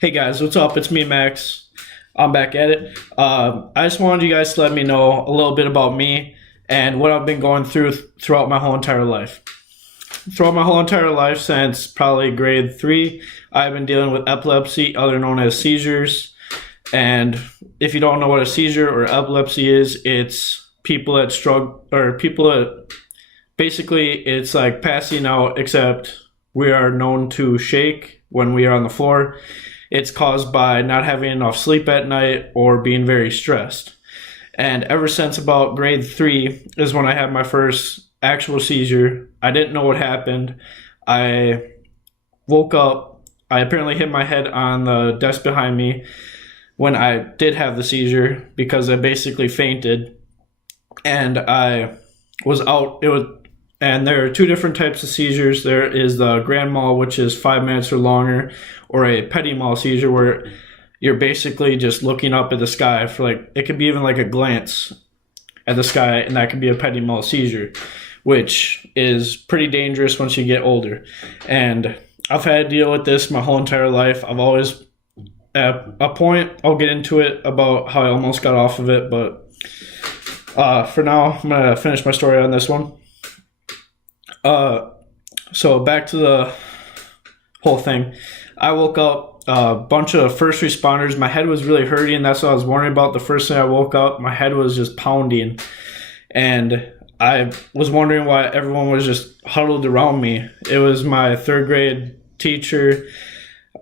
Hey guys, what's up? It's me, Max. I'm back at it. I just wanted you guys to let me know a little bit about me and what I've been going through throughout my whole entire life. Throughout my whole entire life, since probably grade 3, I've been dealing with epilepsy, other known as seizures. And if you don't know what a seizure or epilepsy is, it's people that struggle, or people that basically it's like passing out, except we are known to shake when we are on the floor. It's caused by not having enough sleep at night or being very stressed. And ever since about grade 3 is when I had my first actual seizure. I didn't know what happened. I woke up. I apparently hit my head on the desk behind me when I did have the seizure because I basically fainted. And I was out. And there are two different types of seizures. There is the grand mal, which is 5 minutes or longer, or a petit mal seizure, where you're basically just looking up at the sky for it could be even like a glance at the sky, and that could be a petit mal seizure, which is pretty dangerous once you get older. And I've had to deal with this my whole entire life. I've always, at a point, I'll get into it about how I almost got off of it, but for now, I'm going to finish my story on this one. So back to the whole thing. I woke up, a bunch of first responders. My head was really hurting. That's what I was worrying about. The first thing I woke up, my head was just pounding. And I was wondering why everyone was just huddled around me. It was my third grade teacher.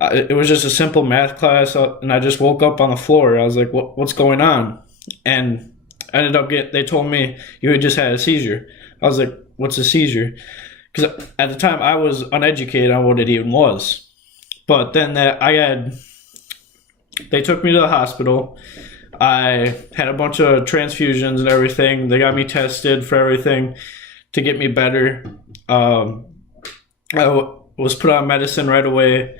It was just a simple math class, and I just woke up on the floor. I was like, what's going on? And I ended up they told me you had just had a seizure. I was like, what's a seizure? Because at the time I was uneducated on what it even was. But then they took me to the hospital. I had a bunch of transfusions and everything. They got me tested for everything to get me better. I was put on medicine right away.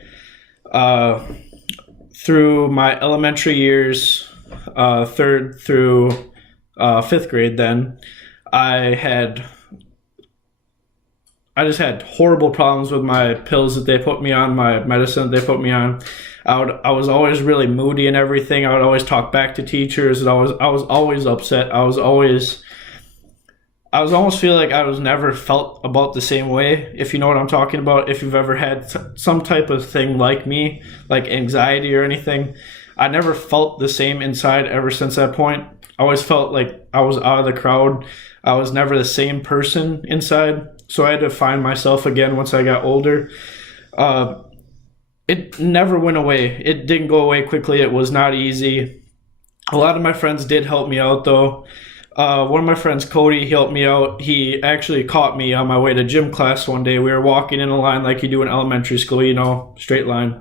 Through my elementary years, 3rd through 5th grade, then I just had horrible problems with my pills that they put me on, my medicine that they put me on. I was always really moody and everything. I would always talk back to teachers, and I was always upset. I was almost feel like I was never felt about the same way, if you know what I'm talking about. If you've ever had some type of thing like me, like anxiety or anything, I never felt the same inside ever since that point. I always felt like I was out of the crowd. I was never the same person inside. So I had to find myself again once I got older. It never went away. It didn't go away quickly. It was not easy. A lot of my friends did help me out, though. One of my friends, Cody, he helped me out. He actually caught me on my way to gym class one day. We were walking in a line like you do in elementary school, straight line.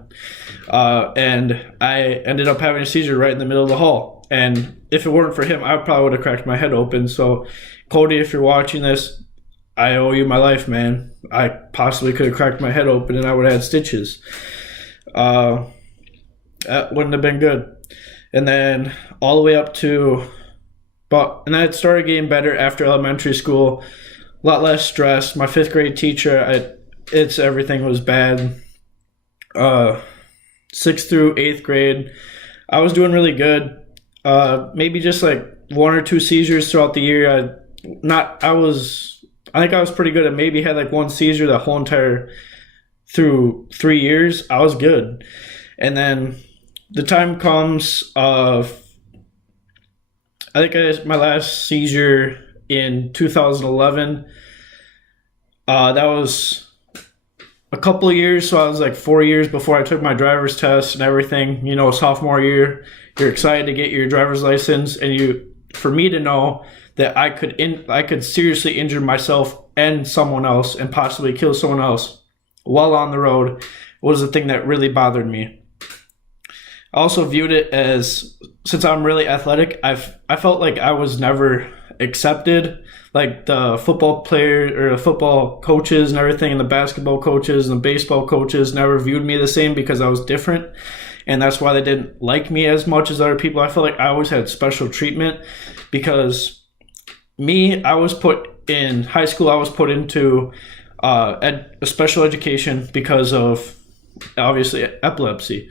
And I ended up having a seizure right in the middle of the hall. And if it weren't for him, I probably would have cracked my head open. So, Cody, if you're watching this, I owe you my life, man. I possibly could have cracked my head open and I would have had stitches. That wouldn't have been good. And then all the way up to... and then it started getting better after elementary school. A lot less stress. My 5th grade teacher, everything was bad. 6th through 8th grade, I was doing really good. Maybe just like 1 or 2 seizures throughout the year. I think I was pretty good. I maybe had like 1 seizure the whole entire through 3 years. I was good. And then the time comes of, I think I had my last seizure in 2011. That was a couple of years, so I was like 4 years before I took my driver's test and everything. Sophomore year, you're excited to get your driver's license, and for me to know that I could seriously injure myself and someone else and possibly kill someone else while on the road was the thing that really bothered me. I also viewed it as, since I'm really athletic, I felt like I was never accepted. Like the football player or the football coaches and everything, and the basketball coaches and the baseball coaches never viewed me the same because I was different. And that's why they didn't like me as much as other people. I felt like I always had special treatment because I was put in high school, I was put into a special education because of obviously epilepsy.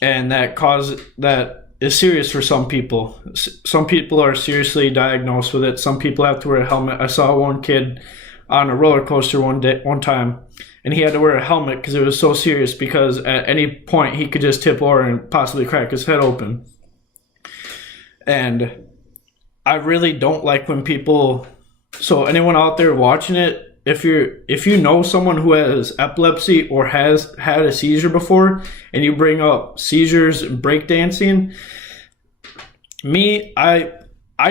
and that is serious for some people. Some people are seriously diagnosed with it. Some people have to wear a helmet. I saw one kid on a roller coaster one time, and he had to wear a helmet because it was so serious, because at any point he could just tip over and possibly crack his head open. And I really don't like when people, so anyone out there watching it, if you know someone who has epilepsy or has had a seizure before, and you bring up seizures and breakdancing, I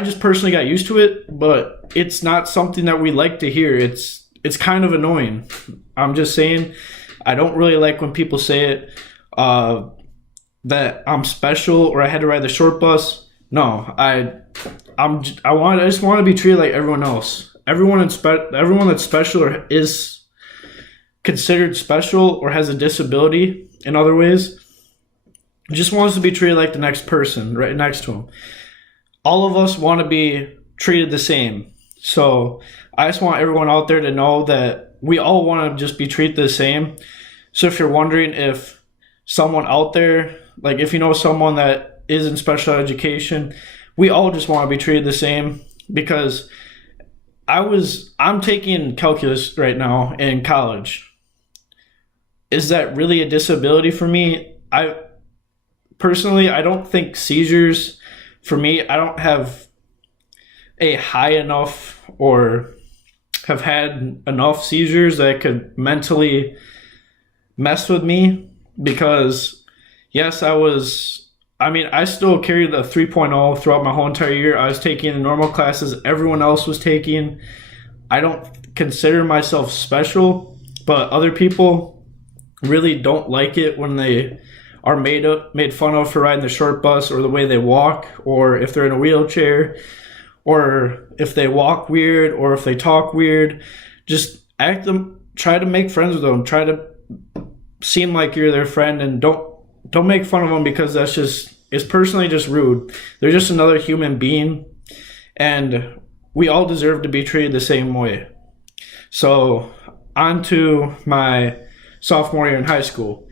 just personally got used to it, but it's not something that we like to hear. It's kind of annoying. I'm just saying, I don't really like when people say it, that I'm special or I had to ride the short bus. No, I just want to be treated like everyone else. Everyone that's special or is considered special or has a disability in other ways just wants to be treated like the next person right next to him. All of us want to be treated the same. So I just want everyone out there to know that we all want to just be treated the same. So if you're wondering if someone out there, like if you know someone that is in special education, we all just want to be treated the same, because I'm taking calculus right now in college. Is that really a disability for me? I don't think seizures, for me, I don't have a high enough or have had enough seizures that could mentally mess with me, because yes, I still carried a 3.0 throughout my whole entire year. I was taking the normal classes everyone else was taking. I don't consider myself special, but other people really don't like it when they are made fun of for riding the short bus, or the way they walk, or if they're in a wheelchair, or if they walk weird, or if they talk weird. Just try to make friends with them. Try to seem like you're their friend, and don't make fun of them, because it's personally just rude. They're just another human being, and we all deserve to be treated the same way. So on to my sophomore year in high school.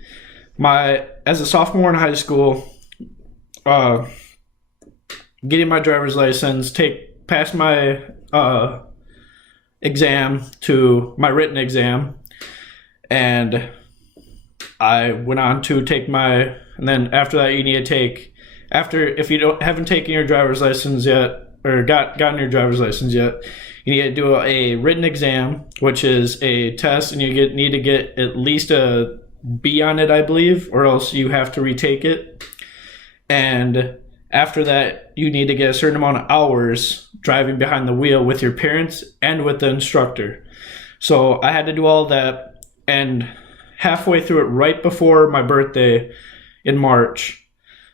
As a sophomore in high school, getting my driver's license, pass my exam to my written exam, and I went on to take and then after that you need to if you haven't taken your driver's license yet, or gotten your driver's license yet, you need to do a written exam, which is a test, and you need to get at least a B on it, I believe, or else you have to retake it. And after that, you need to get a certain amount of hours driving behind the wheel with your parents and with the instructor. So I had to do all that, and halfway through it, right before my birthday in March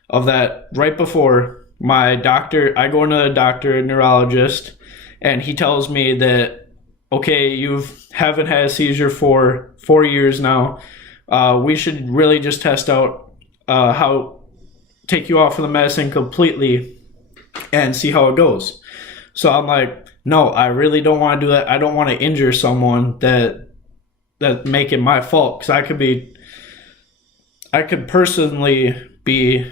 of that, right before, I go into the doctor, a neurologist, and he tells me that, okay, you haven't had a seizure for 4 years now. We should really just test out take you off of the medicine completely and see how it goes. So I'm like, no, I really don't want to do that. I don't want to injure someone that make it my fault, because I could personally be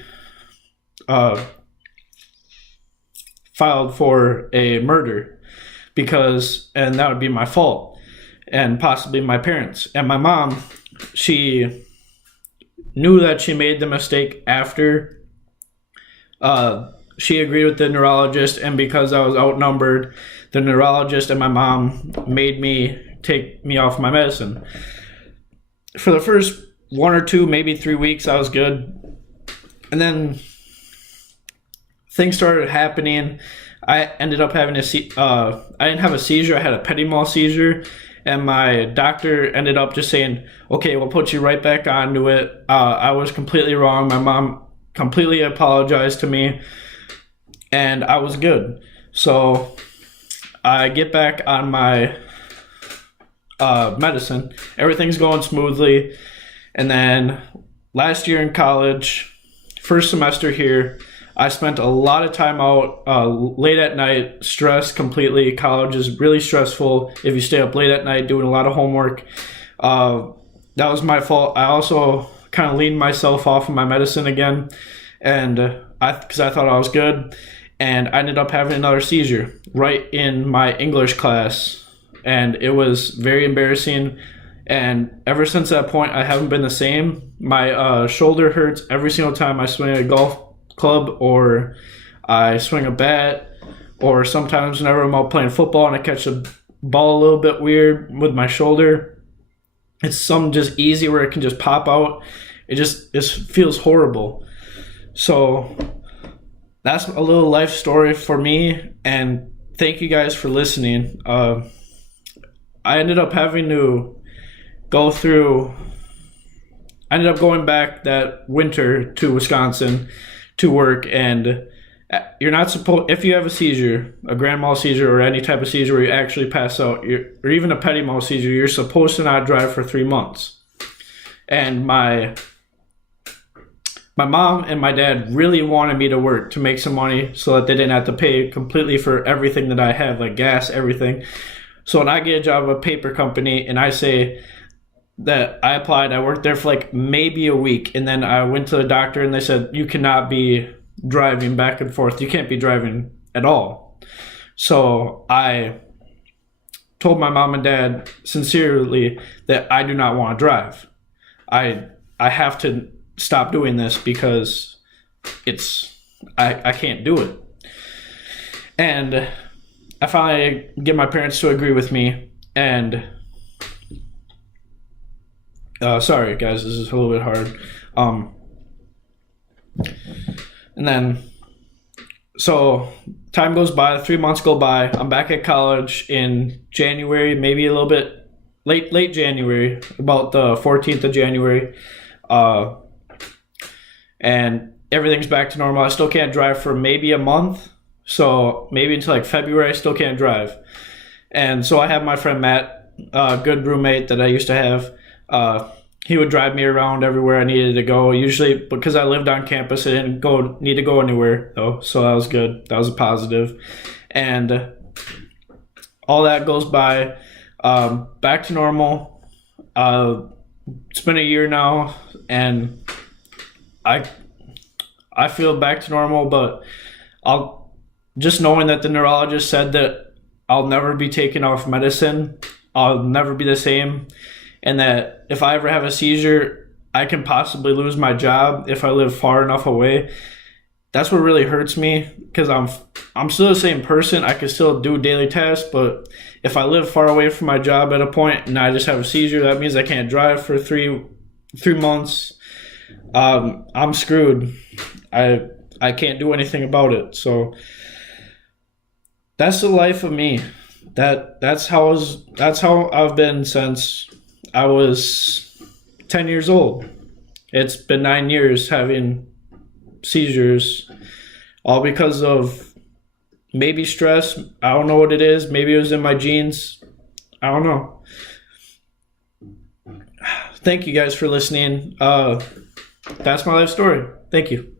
filed for a murder, and that would be my fault, and possibly my parents. And my mom, she knew that she made the mistake after she agreed with the neurologist, and because I was outnumbered, the neurologist and my mom made me take me off my medicine. For the first 1 or 2, maybe 3 weeks, I was good. And then things started happening. I ended up having I didn't have a seizure, I had a petit mal seizure. And my doctor ended up just saying, okay, we'll put you right back onto it. I was completely wrong. My mom completely apologized to me, and I was good. So I get back on my medicine. Everything's going smoothly. And then last year in college, first semester here, I spent a lot of time out late at night, stressed completely. College is really stressful if you stay up late at night doing a lot of homework. That was my fault. I also kind of weaned myself off of my medicine again, and because I thought I was good, and I ended up having another seizure right in my English class, and it was very embarrassing. And ever since that point, I haven't been the same. My shoulder hurts every single time I swing a golf club or I swing a bat, or sometimes whenever I'm out playing football and I catch a ball a little bit weird with my shoulder. It's something just easy where it can just pop out. It feels horrible. So that's a little life story for me, and thank you guys for listening. I ended up having to I ended up going back that winter to Wisconsin to work, and you're not supposed, if you have a seizure, a grand mal seizure or any type of seizure where you actually pass out, or even a petit mal seizure, you're supposed to not drive for 3 months. And my mom and my dad really wanted me to work to make some money so that they didn't have to pay completely for everything that I have, like gas, everything. So when I get a job at a paper company and I say that I applied, I worked there for like maybe a week, and then I went to the doctor and they said, you cannot be driving back and forth. You can't be driving at all. So I told my mom and dad sincerely that I do not want to drive. I have to stop doing this because I can't do it. And I finally get my parents to agree with me, and sorry guys, this is a little bit hard. And then, so time goes by, 3 months go by. I'm back at college in January, maybe a little bit late January, about the 14th of January. And everything's back to normal. I still can't drive for maybe a month. So maybe until like February, I still can't drive. And so I have my friend Matt, a good roommate that I used to have. He would drive me around everywhere I needed to go. Usually, because I lived on campus, I didn't need to go anywhere though, so that was good. That was a positive. And all that goes by. Back to normal. It's been a year now, and I feel back to normal. But I'll just knowing that the neurologist said that I'll never be taken off medicine. I'll never be the same. And that if I ever have a seizure, I can possibly lose my job if I live far enough away. That's what really hurts me, because I'm still the same person. I can still do daily tasks, but if I live far away from my job at a point and I just have a seizure, that means I can't drive for three months. I'm screwed. I can't do anything about it. So that's the life of me. That's how I've been since I was 10 years old. It's been 9 years having seizures, all because of maybe stress. I don't know what it is. Maybe it was in my genes. I don't know. Thank you guys for listening. That's my life story. Thank you.